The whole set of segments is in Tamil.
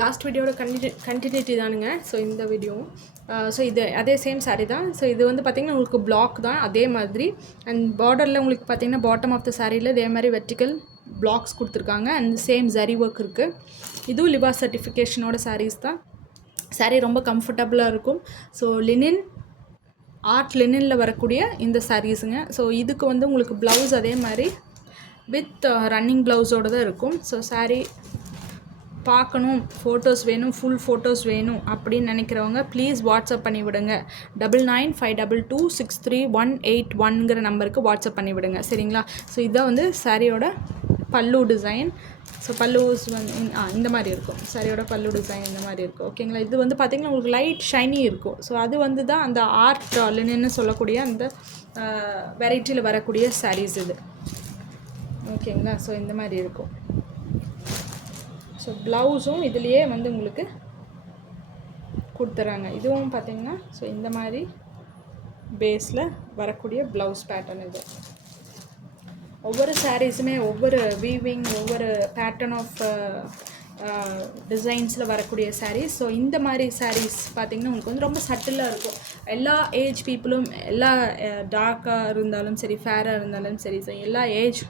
லாஸ்ட் வீடியோட கண்டினியூட்டி தானுங்க. ஸோ இந்த வீடியோவும் ஸோ இது அதே சேம் சாரீ தான். ஸோ இது வந்து பார்த்திங்கன்னா உங்களுக்கு பிளாக் தான் அதே மாதிரி. அண்ட் பார்டரில் உங்களுக்கு பார்த்திங்கன்னா பாட்டம் ஆஃப் த சாரியில் இதே மாதிரி வெர்டிக்கல் பிளாக்ஸ் கொடுத்துருக்காங்க. அண்ட் சேம் ஜரி ஒர்க் இருக்குது. இதுவும் லிபாஸ் சர்டிஃபிகேஷனோட சாரீஸ் தான். சாரீ ரொம்ப கம்ஃபர்டபுளாக இருக்கும். ஸோ லினின் ஆர்ட் லினினில் வரக்கூடிய இந்த சாரீஸுங்க. ஸோ இதுக்கு வந்து உங்களுக்கு ப்ளவுஸ் அதே மாதிரி வித் ரன்னிங் ப்ளவுஸோடு தான் இருக்கும். ஸோ சாரீ பார்க்கணும், ஃபோட்டோஸ் வேணும், ஃபுல் ஃபோட்டோஸ் வேணும் அப்படின்னு நினைக்கிறவங்க ப்ளீஸ் வாட்ஸ்அப் பண்ணி விடுங்க. 9952263181 நம்பருக்கு வாட்ஸ்அப் பண்ணி விடுங்க, சரிங்களா? ஸோ இதான் வந்து சாரியோட பல்லு டிசைன். ஸோ பல்லுஸ் வந்து இந்த மாதிரி இருக்கும். சாரியோட பல்லு டிசைன் இந்த மாதிரி இருக்கும், ஓகேங்களா? இது வந்து பார்த்திங்கன்னா உங்களுக்கு லைட் ஷைனி இருக்கும். ஸோ அது வந்து தான் அந்த ஆர்ட் லினன்னு சொல்லக்கூடிய அந்த வெரைட்டியில் வரக்கூடிய சாரீஸ் இது, ஓகேங்களா? ஸோ இந்த மாதிரி இருக்கும். ஸோ ப்ளவுஸும் இதுலேயே வந்து உங்களுக்கு கொடுத்துட்றாங்க. இதுவும் பார்த்திங்கன்னா ஸோ இந்த மாதிரி பேஸில் வரக்கூடிய ப்ளவுஸ் பேட்டர்ன் இது. ஒவ்வொரு சாரீஸுமே ஒவ்வொரு வீவிங், ஒவ்வொரு பேட்டர்ன் ஆஃப் டிசைன்ஸில் வரக்கூடிய சாரீஸ். ஸோ இந்த மாதிரி சாரீஸ் பார்த்திங்கன்னா உங்களுக்கு வந்து ரொம்ப சட்டிலாக இருக்கும். எல்லா ஏஜ் பீப்புளும், எல்லா டார்க்காக இருந்தாலும் சரி, ஃபேராக இருந்தாலும் சரி, ஸோ எல்லா ஏஜ்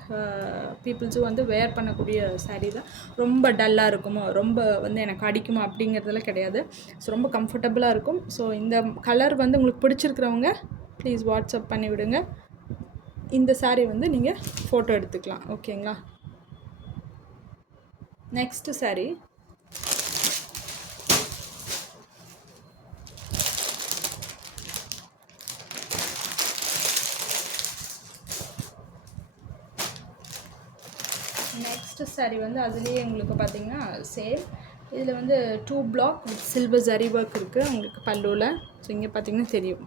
பீப்புள்ஸும் வந்து வேர் பண்ணக்கூடிய சாரீ தான். ரொம்ப டல்லாக இருக்குமோ, ரொம்ப வந்து எனக்கு அடிக்குமா அப்படிங்கிறதுலாம் கிடையாது. ஸோ ரொம்ப கம்ஃபர்டபுளாக இருக்கும். ஸோ இந்த கலர் வந்து உங்களுக்கு பிடிச்சிருக்கிறவங்க ப்ளீஸ் வாட்ஸ்அப் பண்ணி விடுங்க. இந்த சாரீ வந்து நீங்கள் ஃபோட்டோ எடுத்துக்கலாம், ஓகேங்களா? நெக்ஸ்ட்டு சாரீ வந்து அதுலேயே உங்களுக்கு பார்த்திங்கன்னா சேம். இதில் வந்து 2 black with silver zari work இருக்குது உங்களுக்கு பல்லுவில். ஸோ இங்கே பார்த்திங்கன்னா தெரியும்,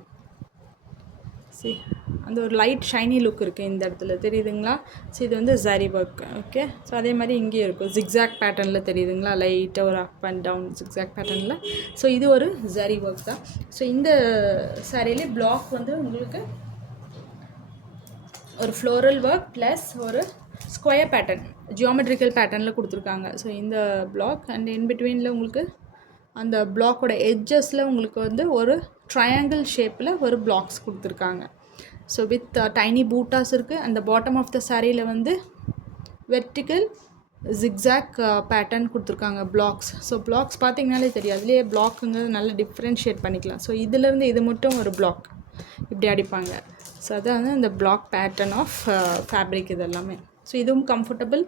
சரி அந்த ஒரு லைட் ஷைனி லுக் இருக்குது இந்த இடத்துல, தெரியுதுங்களா? ஸோ இது வந்து ஜரி ஒர்க், ஓகே. ஸோ அதே மாதிரி இங்கேயும் இருக்கும் ஜிக்ஸாக் பேட்டர்னில், தெரியுதுங்களா? லைட்டாக ஒரு அப் அண்ட் டவுன் ஜிக்ஸாக் பேட்டர்னில். ஸோ இது ஒரு ஜரி ஒர்க் தான். ஸோ இந்த சாரியிலே பிளாக் வந்து உங்களுக்கு ஒரு ஃப்ளோரல் ஒர்க் ப்ளஸ் ஒரு ஸ்கொயர் பேட்டர்ன், ஜியோமெட்ரிக்கல் பேட்டர்னில் கொடுத்துருக்காங்க. ஸோ இந்த பிளாக் அண்ட் இன்பிட்வீனில் உங்களுக்கு அந்த பிளாக்கோட எட்ஜஸில் உங்களுக்கு வந்து ஒரு ட்ரையாங்கிள் ஷேப்பில் ஒரு பிளாக்ஸ் கொடுத்துருக்காங்க. ஸோ வித் டைனி பூட்டாஸ் இருக்குது. அந்த பாட்டம் ஆஃப் த சாரியில் வந்து வெர்டிக்கல் ஜிக்ஸாக் பேட்டர்ன் கொடுத்துருக்காங்க பிளாக்ஸ். ஸோ பிளாக்ஸ் பார்த்திங்கனாலே தெரியும், அதுலேயே பிளாக்குங்கிறது நல்லா டிஃப்ரென்ஷியேட் பண்ணிக்கலாம். ஸோ இதிலேருந்து இது மட்டும் ஒரு பிளாக் இப்படி அடிப்பாங்க. ஸோ அதான் வந்து இந்த பிளாக் பேட்டர்ன் ஆஃப் ஃபேப்ரிக் இது எல்லாமே. ஸோ இதுவும் கம்ஃபர்டபுள்,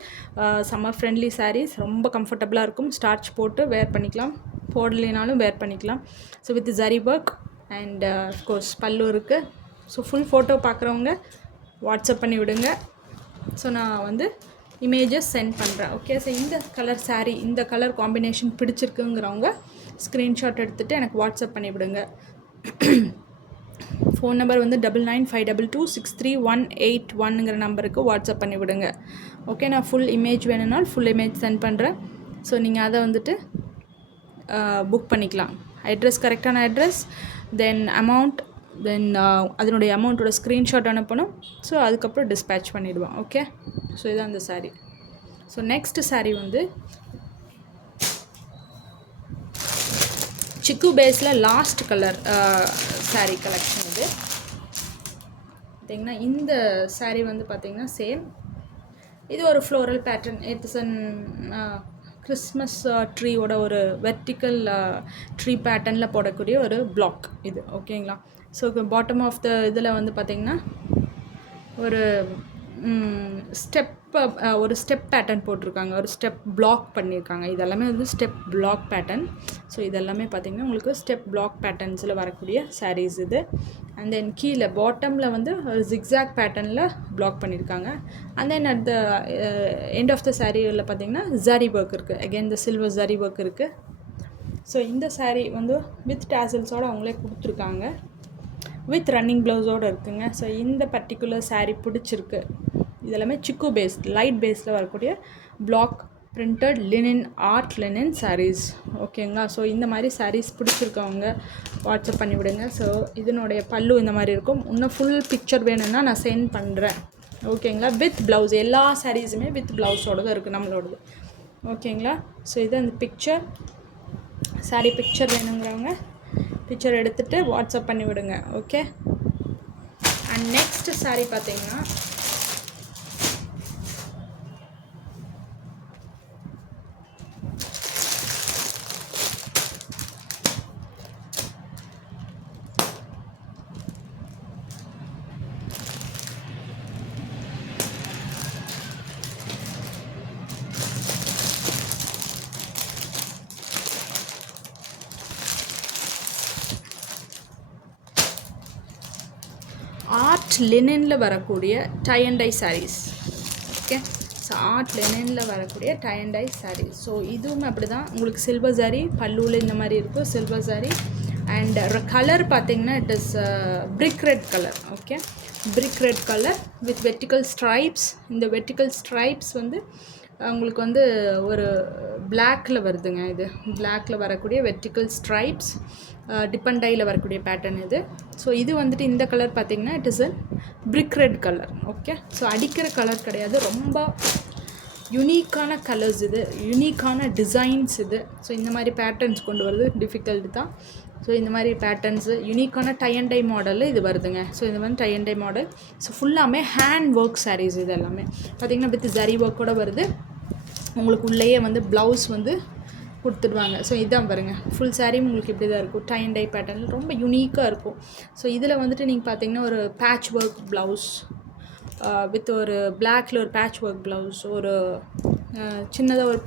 சம்மர் ஃப்ரெண்ட்லி சாரீஸ், ரொம்ப கம்ஃபர்டபுளாக இருக்கும். ஸ்டார்ச் போட்டு வேர் பண்ணிக்கலாம், போடலைனாலும் வேர் பண்ணிக்கலாம். So with zari work and of course பல்லு இருக்குது. ஸோ ஃபுல் ஃபோட்டோ பார்க்குறவங்க வாட்ஸ்அப் பண்ணி விடுங்க. ஸோ நான் வந்து இமேஜஸ் சென்ட் பண்ணுறேன், ஓகே. ஸோ இந்த கலர் சாரீ, இந்த கலர் காம்பினேஷன் பிடிச்சிருக்குங்கிறவங்க ஸ்க்ரீன்ஷாட் எடுத்துகிட்டு எனக்கு வாட்ஸ்அப் பண்ணி விடுங்க. ஃபோன் நம்பர் வந்து 9952263181 நம்பருக்கு வாட்ஸ்அப் பண்ணி விடுங்க, ஓகே. நான் ஃபுல் இமேஜ் வேணும்னால் ஃபுல் இமேஜ் சென்ட் பண்ணுறேன். ஸோ நீங்கள் அதை வந்துட்டு புக் பண்ணிக்கலாம். அட்ரஸ், கரெக்டான அட்ரஸ், தென் அமௌண்ட், தென் அதனுடைய அமௌண்ட்டோட ஸ்க்ரீன்ஷாட் அனுப்பணும். ஸோ அதுக்கப்புறம் டிஸ்பேட்ச் பண்ணிவிடுவோம், ஓகே. ஸோ இதுதான் அந்த சாரீ. ஸோ நெக்ஸ்ட்டு சாரீ வந்து சிக்கு பேஸில் லாஸ்ட் கலர் சாரீ கலெக்ஷன் இது. பார்த்திங்கன்னா இந்த சாரீ வந்து பார்த்திங்கன்னா சேம். இது ஒரு floral pattern, it's an Christmas ட்ரீயோட ஒரு வெர்டிக்கல் ட்ரீ பேட்டர்னில் போடக்கூடிய ஒரு பிளாக் இது, ஓகேங்களா? ஸோ பாட்டம் ஆஃப் த இதில் வந்து பார்த்திங்கன்னா ஒரு ஸ்டெப் பேட்டர்ன் போட்டிருக்காங்க, ஒரு ஸ்டெப் பிளாக் பண்ணியிருக்காங்க. இதெல்லாமே வந்து ஸ்டெப் பிளாக் பேட்டர்ன். ஸோ இதெல்லாமே பார்த்திங்கன்னா உங்களுக்கு ஸ்டெப் பிளாக் பேட்டர்ன்ஸில் வரக்கூடிய சாரீஸ் இது. அண்ட் தென் கீழே பாட்டமில் வந்து ஒரு ஜிக்ஸாக் பேட்டர்னில் பிளாக் பண்ணியிருக்காங்க. And then at the end of the சாரியில் பார்த்திங்கன்னா ஜரி ஒர்க் இருக்குது, அகெயின் இந்த சில்வர் ஜரி ஒர்க் இருக்குது. ஸோ இந்த சாரீ வந்து வித் டேசல்ஸோடு அவங்களே கொடுத்துருக்காங்க, வித் ரன்னிங் ப்ளவுஸோடு இருக்குங்க. ஸோ இந்த பர்டிகுலர் சாரீ பிடிச்சிருக்கு. இதெல்லாமே சிக்கு பேஸ், லைட் பேஸில் வரக்கூடிய block printed linen, art linen saris, ஓகேங்களா? ஸோ இந்த மாதிரி சாரீஸ் பிடிச்சிருக்கவங்க வாட்ஸ்அப் பண்ணி விடுங்க. ஸோ இதனுடைய பல்லு இந்த மாதிரி இருக்கும். இன்னும் ஃபுல் பிக்சர் வேணும்னா நான் சென்ட் பண்ணுறேன், ஓகேங்களா? வித் ப்ளவுஸ், எல்லா சாரீஸுமே வித் ப்ளவுஸோடு தான் இருக்குது நம்மளோடது. ஓகேங்களா. ஸோ இது அந்த பிக்சர், சாரீ பிக்சர் வேணுங்கிறவங்க பிக்சர் எடுத்துகிட்டு வாட்ஸ்அப் பண்ணி விடுங்க. ஓகே. அண்ட் நெக்ஸ்ட் சாரீ பார்த்தீங்கன்னா ஆர்ட் லினனில் வரக்கூடிய tie and dye saris. Okay. So art லினனில் வரக்கூடிய tie and dye saris. So இதுவும் அப்படி தான், உங்களுக்கு சில்வர் சாரீ பல்லுவில் இந்த மாதிரி இருக்கும், சில்வர் சாரீ. அண்ட் கலர் பார்த்தீங்கன்னா it is brick red colour. Okay. Brick red colour with vertical stripes. இந்த வெர்டிக்கல் ஸ்ட்ரைப்ஸ் வந்து உங்களுக்கு வந்து ஒரு பிளாக்கில் வருதுங்க. இது பிளாக்கில் வரக்கூடிய வெர்டிக்கல் ஸ்ட்ரைப்ஸ், டிபெண்டையில் வரக்கூடிய பேட்டர்ன் இது. ஸோ இது வந்துட்டு இந்த கலர் பார்த்திங்கன்னா it is a brick red colour. Okay. So அடிக்கிற கலர் கிடையாது, ரொம்ப யூனிக்கான கலர்ஸ் இது, யூனிக்கான டிசைன்ஸ் இது. ஸோ இந்த மாதிரி பேட்டர்ன்ஸ் கொண்டு வரது டிஃபிகல்ட் தான். ஸோ இந்த மாதிரி பேட்டர்ன்ஸு யூனிக்கான டை அண்ட் டை மாடலில் இது வருதுங்க. ஸோ இது வந்து tie and dye model. So ஃபுல்லாமே ஹேண்ட் ஒர்க் சாரீஸ். இது எல்லாமே பார்த்திங்கன்னா வித் ஜரி ஒர்க்கோடு வருது. உங்களுக்கு உள்ளேயே வந்து ப்ளவுஸ் வந்து கொடுத்துடுவாங்க. ஸோ இதுதான் பாருங்கள், ஃபுல் சாரீ உங்களுக்கு இப்படி தான் இருக்கும், டை அண்ட் டை பேட்டர்னில் ரொம்ப யூனிக்காக இருக்கும். ஸோ இதில் வந்துட்டு நீங்கள் பார்த்தீங்கன்னா ஒரு பேட்ச் ஒர்க் ப்ளவுஸ் வித் ஒரு பிளாக்ல ஒரு பேட்ச் ஒர்க் ப்ளவுஸ், ஒரு சின்னதாக ஒரு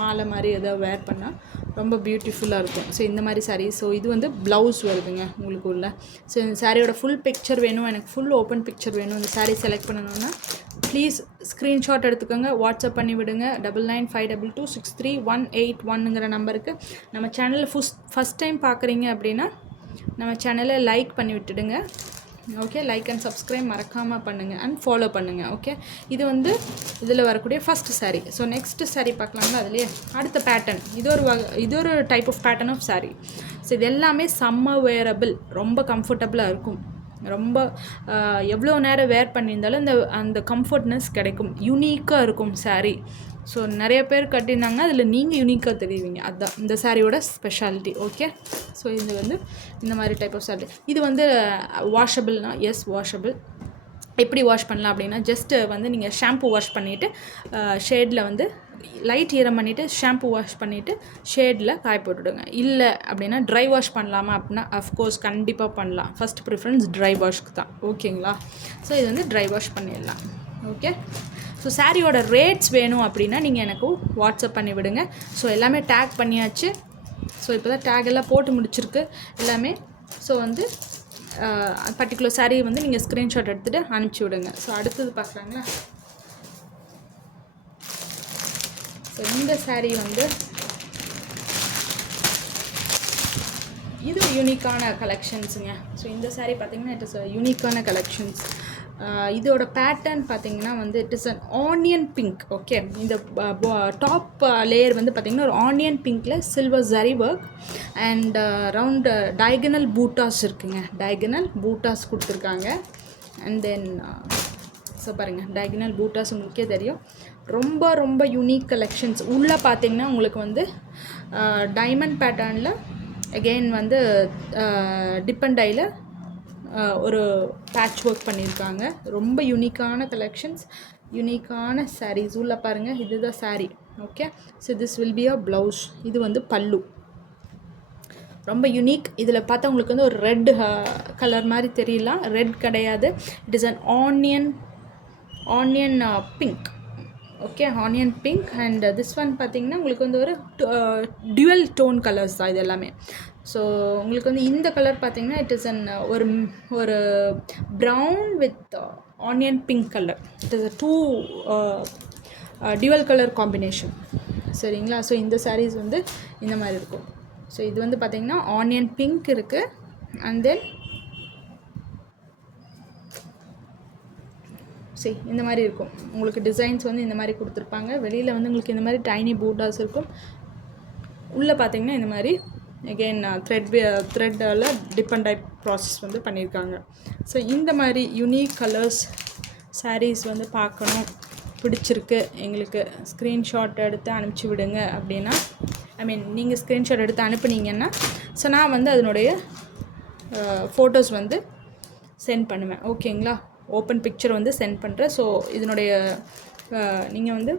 மாலை மாதிரி எதாவது வேர் பண்ணால் ரொம்ப பியூட்டிஃபுல்லாக இருக்கும். ஸோ இந்த மாதிரி சாரீ. ஸோ இது வந்து ப்ளவுஸ் வருதுங்க உங்களுக்கு உள்ள. ஸோ இந்த சாரியோட ஃபுல் பிக்சர் வேணும், எனக்கு ஃபுல் ஓப்பன் பிக்சர் வேணும், இந்த சாரீ செலக்ட் பண்ணணுன்னா ப்ளீஸ் ஸ்க்ரீன்ஷாட் எடுத்துக்கோங்க, வாட்ஸ்அப் பண்ணி விடுங்க. 9952263181ங்கிற நம்பருக்கு. நம்ம சேனலில் ஃபஸ்ட் டைம் பார்க்குறீங்க அப்படின்னா நம்ம சேனலை லைக் பண்ணி விட்டுடுங்க. ஓகே. லைக் அண்ட் சப்ஸ்கிரைப் மறக்காமல் பண்ணுங்கள் அண்ட் ஃபாலோ பண்ணுங்கள். ஓகே. இது வந்து இதில் வரக்கூடிய first sari. So next sari பார்க்கலாங்களா. அதுலேயே அடுத்த பேட்டர்ன், இது ஒரு type of pattern of sari. So இது எல்லாமே சம்மர் வேரபிள், ரொம்ப கம்ஃபர்டபுளாக இருக்கும். ரொம்ப எவ்வளோ நேரம் வேர் பண்ணியிருந்தாலும் அந்த கம்ஃபர்ட்னஸ் கிடைக்கும், யூனிக்காக இருக்கும் சாரீ. ஸோ நிறைய பேர் கட்டியிருந்தாங்கன்னா அதில் நீங்கள் யூனிக்காக தெரிவிங்க, அதுதான் இந்த சாரியோட ஸ்பெஷாலிட்டி. ஓகே. ஸோ இது வந்து இந்த மாதிரி டைப் ஆஃப் சாரீ. இது வந்து வாஷபிள்னா, எஸ் வாஷபிள். எப்படி வாஷ் பண்ணலாம் அப்படின்னா, ஜஸ்ட்டு வந்து நீங்கள் ஷாம்பு வாஷ் பண்ணிவிட்டு ஷேடில் வந்து லைட் ஈரம் பண்ணிவிட்டு ஷாம்பு வாஷ் பண்ணிவிட்டு ஷேடில் காய போட்டுவிடுங்க. இல்லை அப்படின்னா ட்ரை வாஷ் பண்ணலாமா அப்படின்னா அஃப்கோர்ஸ் கண்டிப்பாக பண்ணலாம். ஃபஸ்ட் ப்ரிஃபரன்ஸ் ட்ரை வாஷ்க்கு தான். ஓகேங்களா. ஸோ இது வந்து ட்ரை வாஷ் பண்ணிடலாம். ஓகே. ஸோ சாரியோட ரேட்ஸ் வேணும் அப்படின்னா நீங்கள் எனக்கு வாட்ஸ்அப் பண்ணி விடுங்க. ஸோ எல்லாமே டேக் பண்ணியாச்சு. ஸோ இப்போ தான் டேக் எல்லாம் போட்டு முடிச்சிருக்கு எல்லாமே. ஸோ வந்து பர்டிகுலர் சாரீ வந்து நீங்கள் ஸ்க்ரீன்ஷாட் எடுத்துகிட்டு அனுப்பிச்சி விடுங்க. ஸோ அடுத்தது பார்க்குறாங்களா. ஸோ இந்த சாரீ வந்து இது யூனிக்கான கலெக்ஷன்ஸுங்க. ஸோ இந்த சாரீ பார்த்திங்கன்னா இட் இஸ் யூனிக்கான கலெக்ஷன்ஸ். இதோட பேட்டர்ன் பார்த்திங்கன்னா வந்து it is an onion pink. Okay. இந்த டாப் லேயர் வந்து பார்த்திங்கன்னா ஒரு ஆனியன் பிங்க்கில் silver zari work and round diagonal buttas இருக்குங்க. டயகனல் பூட்டாஸ் கொடுத்துருக்காங்க. அண்ட் தென் ஸோ பாருங்கள், டயகனல் பூட்டாஸ் உங்களுக்கே தெரியும், ரொம்ப ரொம்ப யூனிக் கலெக்ஷன்ஸ். உள்ளே பார்த்திங்கன்னா உங்களுக்கு வந்து டைமண்ட் பேட்டர்னில் அகெயின் வந்து டிபெண்டையில் ஒரு பேட்ச் ஒர்க் பண்ணியிருக்காங்க. ரொம்ப யூனிக்கான கலெக்ஷன்ஸ், யூனிக்கான சாரீஸ். உள்ள பாருங்கள், இதுதான் sari. Okay. So this will be a blouse. இது வந்து பல்லு, ரொம்ப யூனிக். இதில் பார்த்தா உங்களுக்கு வந்து ஒரு ரெட் கலர் மாதிரி தெரியலாம், ரெட் கிடையாது. It is an onion pink. Okay. Onion pink. And this one பார்த்திங்கன்னா உங்களுக்கு வந்து ஒரு டியூவல் டோன் கலர்ஸ் தான் இது எல்லாமே. ஸோ உங்களுக்கு வந்து இந்த கலர் பார்த்திங்கன்னா இட் இஸ் அன் ஒரு brown with onion pink colour. It is a two dual colour combination. சரிங்களா. ஸோ இந்த சாரீஸ் வந்து இந்த மாதிரி இருக்கும். ஸோ இது வந்து பார்த்திங்கன்னா ஆனியன் பிங்க் இருக்குது. அண்ட் தென் சரி இந்த மாதிரி இருக்கும். உங்களுக்கு டிசைன்ஸ் வந்து இந்த மாதிரி கொடுத்துருப்பாங்க. வெளியில் வந்து உங்களுக்கு இந்த மாதிரி டைனி பூட்டாஸ் இருக்கும். உள்ளே பார்த்திங்கன்னா இந்த மாதிரி அகெயின் த்ரெட்டில் டிஃப்ரெண்ட் டைப் ப்ராசஸ் வந்து பண்ணியிருக்காங்க. ஸோ இந்த மாதிரி யூனிக் கலர்ஸ் சாரீஸ் வந்து பார்க்கணும் பிடிச்சிருக்கு எங்களுக்கு ஸ்க்ரீன்ஷாட் எடுத்து அனுப்பிச்சி விடுங்க அப்படின்னா, நீங்கள் ஸ்க்ரீன்ஷாட் எடுத்து அனுப்புனீங்கன்னா ஸோ நான் வந்து அதனுடைய ஃபோட்டோஸ் வந்து சென்ட் பண்ணுவேன். ஓகேங்களா? ஓப்பன் பிக்சர் வந்து சென்ட் பண்ணுறேன். ஸோ இதனுடைய நீங்கள் வந்து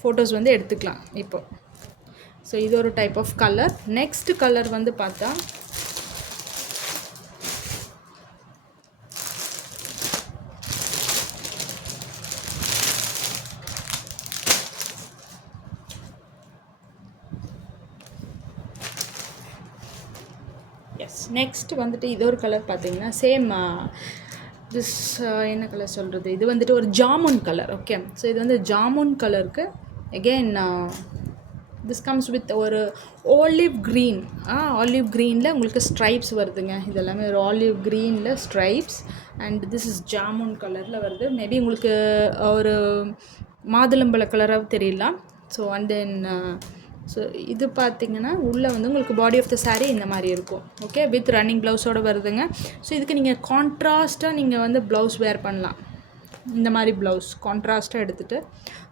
ஃபோட்டோஸ் வந்து எடுத்துக்கலாம் இப்போ. ஸோ இது ஒரு type of colour. Next colour வந்து பார்த்தா நெக்ஸ்ட் வந்துட்டு இது ஒரு கலர் பார்த்தீங்கன்னா சேம் திஸ் என்ன கலர் சொல்கிறது, இது வந்துட்டு ஒரு ஜாமுன் கலர். ஓகே, ஸோ இது வந்து ஜாமுன் கலருக்கு அகெயின் திஸ் கம்ஸ் வித் ஒரு ஆலிவ் க்ரீன். ஆலிவ் க்ரீனில் உங்களுக்கு ஸ்ட்ரைப்ஸ் வருதுங்க. இது எல்லாமே ஒரு ஆலிவ் க்ரீனில் stripes and this is jamun கலரில் வருது. மேபி உங்களுக்கு ஒரு மாதுளம்பழ கலராக தெரியலாம். ஸோ அண்ட் தென் ஸோ இது பார்த்திங்கன்னா உள்ளே வந்து உங்களுக்கு பாடி ஆஃப் த சாரீ இந்த மாதிரி இருக்கும். ஓகே, வித் ரன்னிங் ப்ளவுஸோடு வருதுங்க. ஸோ இதுக்கு நீங்கள் கான்ட்ராஸ்ட்டாக நீங்கள் வந்து ப்ளவுஸ் வேர் பண்ணலாம். இந்த மாதிரி ப்ளவுஸ் கான்ட்ராஸ்ட்டாக எடுத்துகிட்டு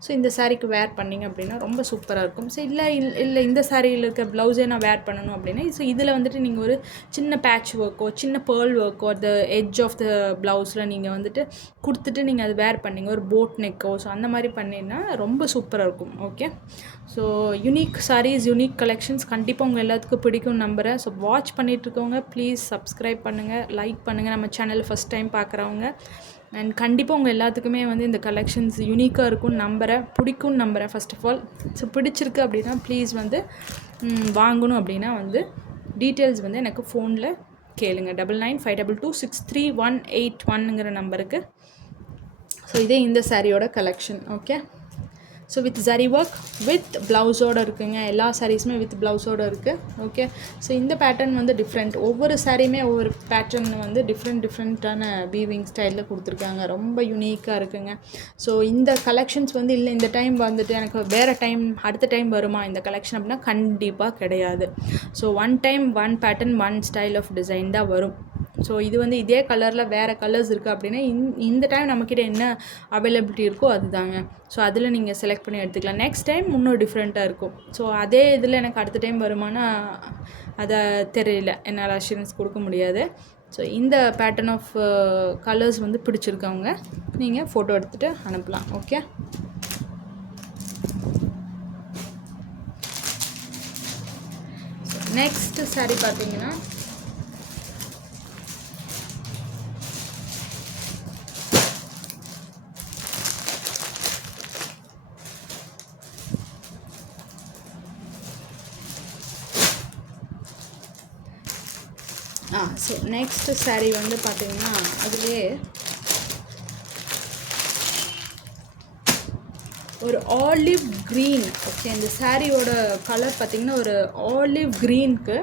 ஸோ இந்த சாரீக்கு வேர் பண்ணிங்க அப்படின்னா ரொம்ப சூப்பராக இருக்கும். ஸோ இல்லை இந்த சாரியில் இருக்க ப்ளவுஸே நான் வேர் பண்ணணும் அப்படின்னா ஸோ இதில் வந்துட்டு நீங்கள் ஒரு சின்ன பேட்ச் ஒர்க்கோ சின்ன பேர்ல் ஒர்க்கோ த எட்ஜ் ஆஃப் த ப்ளவுஸில் நீங்கள் வந்துட்டு கொடுத்துட்டு நீங்கள் அது வேர் பண்ணிங்க ஒரு போட் நெக்கோ ஸோ அந்த மாதிரி பண்ணிங்கன்னா ரொம்ப சூப்பராக இருக்கும். Okay, so unique saris unique collections கண்டிப்பாக உங்கள் எல்லாத்துக்கும் பிடிக்கும் நம்புகிறேன். ஸோ வாட்ச் பண்ணிகிட்ருக்கவங்க ப்ளீஸ் சப்ஸ்கிரைப் பண்ணுங்கள், லைக் பண்ணுங்கள். நம்ம சேனல் ஃபஸ்ட் டைம் பார்க்குறவங்க அண்ட் கண்டிப்பாக உங்கள் எல்லாத்துக்குமே வந்து இந்த கலெக்ஷன்ஸ் யூனிக்காக இருக்கும்னு நம்புகிறேன், பிடிக்கும்னு நம்புகிறேன். ஃபர்ஸ்ட் ஆஃப் ஆல் ஸோ பிடிச்சிருக்கு அப்படின்னா ப்ளீஸ் வந்து வாங்கணும் அப்படின்னா வந்து டீட்டெயில்ஸ் வந்து எனக்கு ஃபோனில் கேளுங்க. 9952263181ங்கிற நம்பருக்கு. ஸோ இதே இந்த சாரியோட collection. Okay, so with zari work with ப்ளவுஸோடு இருக்குங்க. எல்லா சாரீஸுமே வித் ப்ளவுஸோடு இருக்குது. ஓகே, ஸோ இந்த பேட்டர்ன் வந்து டிஃப்ரெண்ட். ஒவ்வொரு சாரியுமே ஒவ்வொரு பேட்டர்ன் வந்து டிஃப்ரெண்ட்டான வீவிங் ஸ்டைலில் கொடுத்துருக்காங்க. ரொம்ப யூனிக்காக இருக்குங்க. ஸோ இந்த கலெக்ஷன்ஸ் வந்து இல்லை இந்த டைம் வந்துட்டு எனக்கு வேறு டைம் அடுத்த டைம் வருமா இந்த கலெக்ஷன் அப்படின்னா கண்டிப்பாக கிடையாது. So one time one pattern one style of design தான் வரும். ஸோ இது வந்து இதே கலரில் வேறு கலர்ஸ் இருக்குது அப்படின்னா இந்த டைம் நம்மக்கிட்ட என்ன அவைலபிலிட்டி இருக்கோ அதுதாங்க. ஸோ அதில் நீங்கள் செலக்ட் பண்ணி எடுத்துக்கலாம். நெக்ஸ்ட் டைம் இன்னும் டிஃப்ரெண்ட்டாக இருக்கும். ஸோ அதே இதில் எனக்கு அடுத்த டைம் வருமானா அதை தெரியல, என்னால் அஷூரன்ஸ் கொடுக்க முடியாது. ஸோ இந்த பேட்டர்ன் ஆஃப் கலர்ஸ் வந்து பிடிச்சிருக்கவங்க நீங்கள் ஃபோட்டோ எடுத்துகிட்டு அனுப்பலாம். ஓகே, நெக்ஸ்ட் சாரீ பார்த்தீங்கன்னா ஸோ நெக்ஸ்ட் சாரீ வந்து பார்த்திங்கன்னா அதுலேயே ஒரு ஆலிவ் க்ரீன். ஓகே, இந்த சாரியோட கலர் பார்த்திங்கன்னா ஒரு ஆலிவ் க்ரீனுக்கு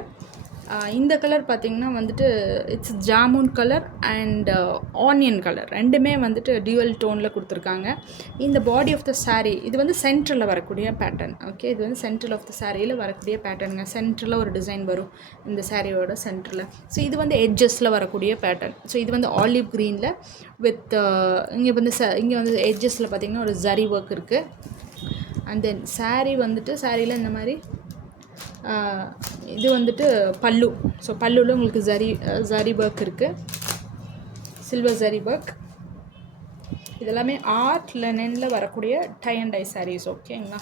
இந்த கலர் பார்த்திங்கன்னா வந்துட்டு it's jamun colour and onion colour ரெண்டுமே வந்துட்டு டியூவல் டோனில் கொடுத்துருக்காங்க. இந்த பாடி ஆஃப் த சாரீ இது வந்து சென்டரில் வரக்கூடிய பேட்டர்ன். ஓகே, இது வந்து சென்டர் ஆஃப் த சாரியில் வரக்கூடிய பேட்டர்னுங்க. சென்டரில் ஒரு டிசைன் வரும் இந்த சாரியோட சென்டரில். ஸோ இது வந்து எட்ஜஸில் வரக்கூடிய பேட்டர்ன். ஸோ இது வந்து ஆலிவ் க்ரீனில் வித் இங்கே வந்து எட்ஜஸில் பார்த்திங்கன்னா ஒரு ஜரி ஒர்க் இருக்குது. அண்ட் தென் சாரீ வந்துட்டு சாரியில் இந்த மாதிரி இது வந்துட்டு பல்லு. ஸோ பல்லுவில் உங்களுக்கு ஜரி ஒர்க் இருக்குது, சில்வர் ஜரி ஒர்க். இதெல்லாமே ஆர்ட் லெனினில் வரக்கூடிய டை அண்ட் டை சாரீஸ். ஓகேங்களா,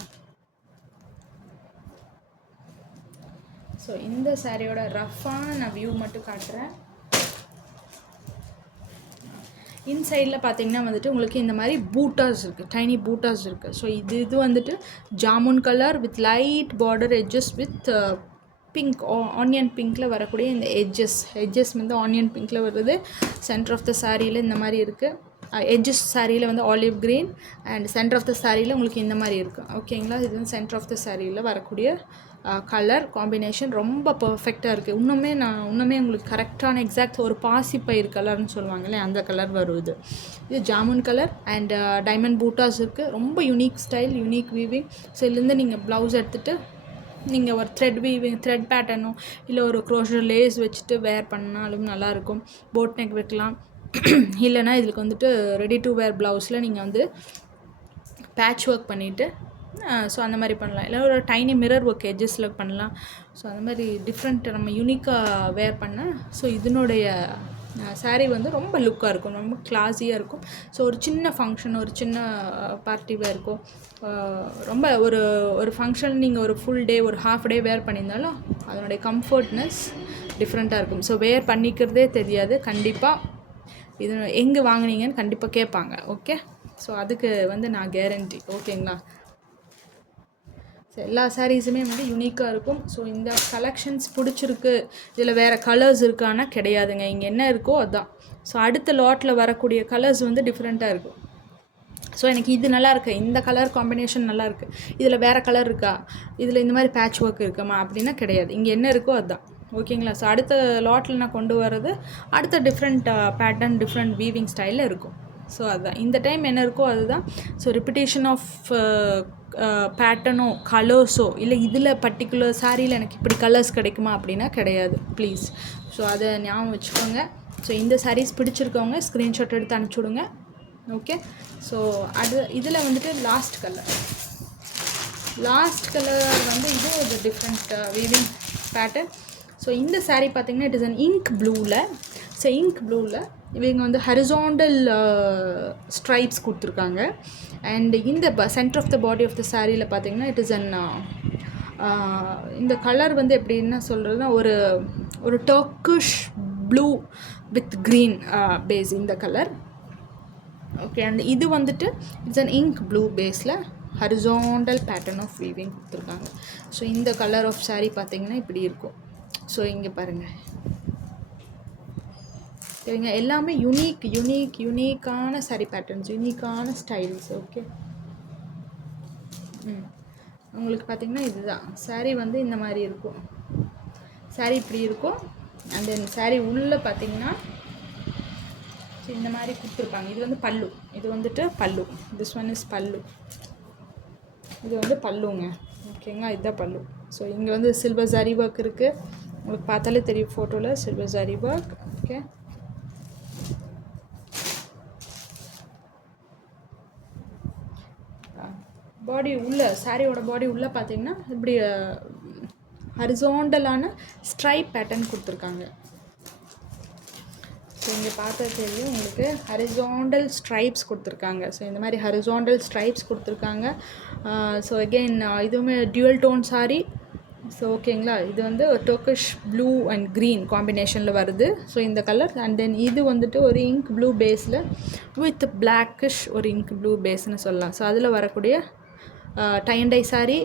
ஸோ இந்த சாரியோட ரஃப்பான நான் வியூ மட்டும் காட்டுறேன். இன்சைடில் பார்த்தீங்கன்னா வந்துட்டு உங்களுக்கு இந்த மாதிரி பூட்டாஸ் இருக்குது, டைனி பூட்டாஸ் இருக்குது. ஸோ இது வந்துட்டு jamun colour with light border edges with pink onion பிங்க்கில் வரக்கூடிய இந்த எட்ஜஸ் வந்து ஆனியன் பிங்க்கில் வருது. சென்டர் ஆஃப் த சாரியில் இந்த மாதிரி இருக்குது. எட்ஜஸ் சாரியில் வந்து olive green and centre of the சாரியில் உங்களுக்கு இந்த மாதிரி இருக்குது. ஓகேங்களா, இது வந்து சென்டர் ஆஃப் த சாரியில் வரக்கூடிய கலர் காம்பினேஷன் ரொம்ப பர்ஃபெக்டாக இருக்குது. இன்னுமே உங்களுக்கு கரெக்டான எக்ஸாக்ட் ஒரு பாசிப்பயிர் கலர்னு சொல்லுவாங்களே அந்த கலர் வருது. இது jamun colour and diamond buttas இருக்குது. ரொம்ப unique style, unique weaving. So இதுலேருந்து நீங்கள் ப்ளவுஸ் எடுத்துகிட்டு நீங்கள் ஒரு த்ரெட் பேட்டர்னோ இல்லை ஒரு க்ரோஷர் லேஸ் வச்சுட்டு வேர் பண்ணாலும் நல்லாயிருக்கும். போட் நெக் வைக்கலாம். இல்லைனா இதுக்கு வந்துட்டு ரெடி டு வேர் ப்ளவுஸில் நீங்கள் வந்து பேட்ச் ஒர்க் பண்ணிவிட்டு ஸோ அந்த மாதிரி பண்ணலாம். இல்லை ஒரு டைனி மிரர் ஒர்க் எட்ஜஸில் பண்ணலாம். ஸோ அந்த மாதிரி டிஃப்ரெண்ட் நம்ம யூனிக்காக வேர் பண்ண ஸோ இதனுடைய சாரீ வந்து ரொம்ப லுக்காக இருக்கும், ரொம்ப கிளாஸியாக இருக்கும். ஸோ ஒரு சின்ன ஃபங்க்ஷன், ஒரு சின்ன பார்ட்டி வேர்க்கும் ரொம்ப ஒரு ஒரு ஃபங்க்ஷன் நீங்கள் ஒரு ஃபுல் டே ஒரு ஹாஃப் டே வேர் பண்ணியிருந்தாலும் அதனுடைய கம்ஃபர்ட்னஸ் டிஃப்ரெண்ட்டாக இருக்கும். ஸோ வேர் பண்ணிக்கிறதே தெரியாது. கண்டிப்பாக இது எங்கே வாங்கினீங்கன்னு கண்டிப்பாக கேட்பாங்க. ஓகே, ஸோ அதுக்கு வந்து நான் கேரண்டி. ஓகேங்களா? ஸோ எல்லா சாரீஸுமே வந்து யூனிக்காக இருக்கும். ஸோ இந்த கலெக்ஷன்ஸ் பிடிச்சிருக்கு, இதில் வேறு கலர்ஸ் இருக்கான்னா கிடையாதுங்க. இங்கே என்ன இருக்கோ அதுதான். ஸோ அடுத்த லாட்டில் வரக்கூடிய கலர்ஸ் வந்து டிஃப்ரெண்ட்டாக இருக்கும். ஸோ எனக்கு இது நல்லாயிருக்கு, இந்த கலர் காம்பினேஷன் நல்லாயிருக்கு, இதில் வேறு கலர் இருக்கா, இதில் இந்த மாதிரி பேட்ச் ஒர்க் இருக்குமா அப்படின்னா கிடையாது. இங்கே என்ன இருக்கோ அதுதான். ஓகேங்களா? ஸோ அடுத்த லாட்டில் நான் கொண்டு வர்றது அடுத்த டிஃப்ரெண்ட் பேட்டர்ன், டிஃப்ரெண்ட் வீவிங் ஸ்டைலில் இருக்கும். ஸோ அதுதான் இந்த டைம் என்ன இருக்கோ அதுதான். ஸோ ரிப்பிட்டேஷன் ஆஃப் பேட்டர்னோ கலர்ஸோ இல்லை இதில் பர்டிகுலர் சாரியில் எனக்கு இப்படி கலர்ஸ் கிடைக்குமா அப்படின்னா கிடையாது. ப்ளீஸ் ஸோ அதை ஞாபகம் வச்சுக்கோங்க. ஸோ இந்த சாரீஸ் பிடிச்சிருக்கவங்க ஸ்க்ரீன்ஷாட் எடுத்து அனுப்பிச்சுடுங்க. ஓகே, ஸோ அது இதில் வந்துட்டு லாஸ்ட் கலர் வந்து இது ஒரு டிஃப்ரெண்ட் வீவிங் பேட்டர்ன். ஸோ இந்த சாரீ பார்த்திங்கன்னா இட் இஸ் அன் இங்க் ப்ளூவில். ஸோ இங்க் ப்ளூவில் இவங்க வந்து ஹரிசாண்டல் ஸ்ட்ரைப்ஸ் கொடுத்துருக்காங்க. அண்ட் இந்த centre of the body of the சாரியில் பார்த்திங்கன்னா இட் இஸ் அன் இந்த கலர் வந்து எப்படின்னா சொல்கிறதுனா ஒரு ஒரு Turkish blue with green base இந்த கலர். ஓகே, அண்ட் இது வந்துட்டு இட்ஸ் அன் இங்க் ப்ளூ பேஸில் ஹரிசாண்டல் பேட்டர்ன் ஆஃப் வீவிங் கொடுத்துருக்காங்க. ஸோ இந்த கலர் ஆஃப் சாரீ பார்த்திங்கன்னா இப்படி இருக்கும். ஸோ இங்கே பாருங்கள், சரிங்க, எல்லாமே யூனிக்கான சாரீ பேட்டர்ன்ஸ், யூனிக்கான ஸ்டைல்ஸ். ஓகே, உங்களுக்கு பார்த்திங்கன்னா இதுதான் சாரீ வந்து இந்த மாதிரி இருக்கும். சாரீ இப்படி இருக்கும். அண்ட் தென் சாரீ உள்ளே பார்த்திங்கன்னா இந்த மாதிரி கொடுத்துருப்பாங்க. இது வந்து பல்லு, இது வந்துட்டு பல்லு. திஸ் ஒன் இஸ் பல்லு, இது வந்து பல்லுங்க. ஓகேங்களா? இதுதான் பல்லு. ஸோ இங்கே வந்து சில்வர் ஜரி ஒர்க் இருக்குது. உங்களுக்கு பார்த்தாலே தெரியும் ஃபோட்டோவில் சில்வர் ஜரி ஒர்க். ஓகே, பாடி உள்ள சாரியோட பாடி உள்ளே பார்த்தீங்கன்னா இப்படி ஹரிசாண்டலான ஸ்ட்ரைப் பேட்டர்ன் கொடுத்துருக்காங்க. ஸோ இங்கே பார்த்தா தெரியும் உங்களுக்கு ஹரிசாண்டல் ஸ்ட்ரைப்ஸ் கொடுத்துருக்காங்க. ஸோ இந்த மாதிரி ஹரிசாண்டல் ஸ்ட்ரைப்ஸ் கொடுத்துருக்காங்க. ஸோ அகெயின் இதுவுமே டியூவல் டோன் சாரி. ஸோ ஓகேங்களா? இது வந்து டர்க்கிஷ் ப்ளூ அண்ட் க்ரீன் காம்பினேஷனில் வருது. ஸோ இந்த கலர். அண்ட் தென் இது வந்துட்டு ஒரு இங்க் ப்ளூ பேஸில் வித் பிளாக்கிஷ் ஒரு இங்க் ப்ளூ பேஸ்ன்னு சொல்லலாம். ஸோ அதில் வரக்கூடிய tie and dye sari.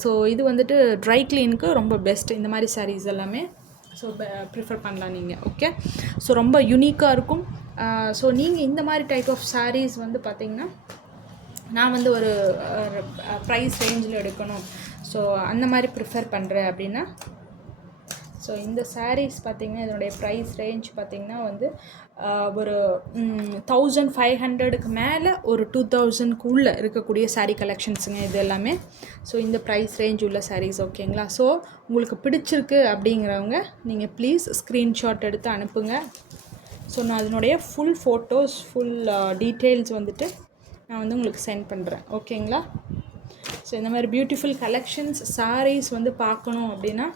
So இது வந்துட்டு ட்ரை க்ளீனுக்கு ரொம்ப பெஸ்ட். இந்த மாதிரி சாரீஸ் எல்லாமே ஸோ ப்ரிஃபர் பண்ணலாம் நீங்கள். ஓகே, ஸோ ரொம்ப யூனிக்காக இருக்கும். ஸோ நீங்கள் இந்த மாதிரி டைப் ஆஃப் சாரீஸ் வந்து பார்த்திங்கன்னா நான் வந்து ஒரு ப்ரைஸ் ரேஞ்சில் எடுக்கணும், ஸோ அந்த மாதிரி ப்ரிஃபர் பண்ணுறேன் அப்படின்னா ஸோ இந்த சாரீஸ் பார்த்திங்கன்னா இதனுடைய ப்ரைஸ் ரேஞ்ச் பார்த்திங்கன்னா வந்து ஒரு 1500க்கு மேலே ஒரு 2000க்குள்ளே இருக்கக்கூடிய சாரீ கலெக்ஷன்ஸுங்க இது எல்லாமே. ஸோ இந்த ப்ரைஸ் ரேஞ்ச் உள்ள சாரீஸ். ஓகேங்களா? ஸோ உங்களுக்கு பிடிச்சிருக்கு அப்படிங்கிறவங்க நீங்கள் ப்ளீஸ் ஸ்க்ரீன்ஷாட் எடுத்து அனுப்புங்க. ஸோ நான் அதனுடைய ஃபுல் ஃபோட்டோஸ், ஃபுல் டீட்டெயில்ஸ் வந்துட்டு நான் வந்து உங்களுக்கு சென்ட் பண்ணுறேன். ஓகேங்களா? ஸோ இந்த மாதிரி பியூட்டிஃபுல் கலெக்ஷன்ஸ் சாரீஸ் வந்து பார்க்கணும் அப்படின்னா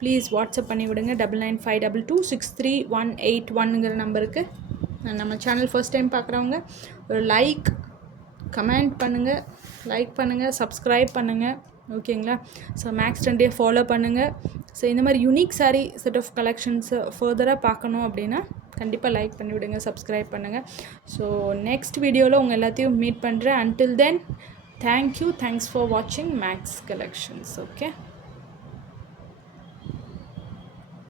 ப்ளீஸ் வாட்ஸ்அப் பண்ணி விடுங்க. 9952263181ங்கிற நம்பருக்கு. நம்ம சேனல் ஃபர்ஸ்ட் டைம் பார்க்குறவங்க ஒரு கமெண்ட் பண்ணுங்கள், சப்ஸ்கிரைப் பண்ணுங்கள். ஓகேங்களா? ஸோ மேக்ஸ் ட்ரெண்டே ஃபாலோ பண்ணுங்கள். ஸோ இந்த மாதிரி யூனிக் சாரீ செட் ஆஃப் கலெக்ஷன்ஸை ஃபர்தராக பார்க்கணும் அப்படின்னா கண்டிப்பாக லைக் பண்ணிவிடுங்க, சப்ஸ்கிரைப் பண்ணுங்கள். ஸோ நெக்ஸ்ட் வீடியோவில் உங்கள் எல்லாத்தையும் மீட் பண்ணுறேன். Until then, thank you. Thanks for வாட்சிங் மேக்ஸ் கலெக்ஷன்ஸ். ஓகே.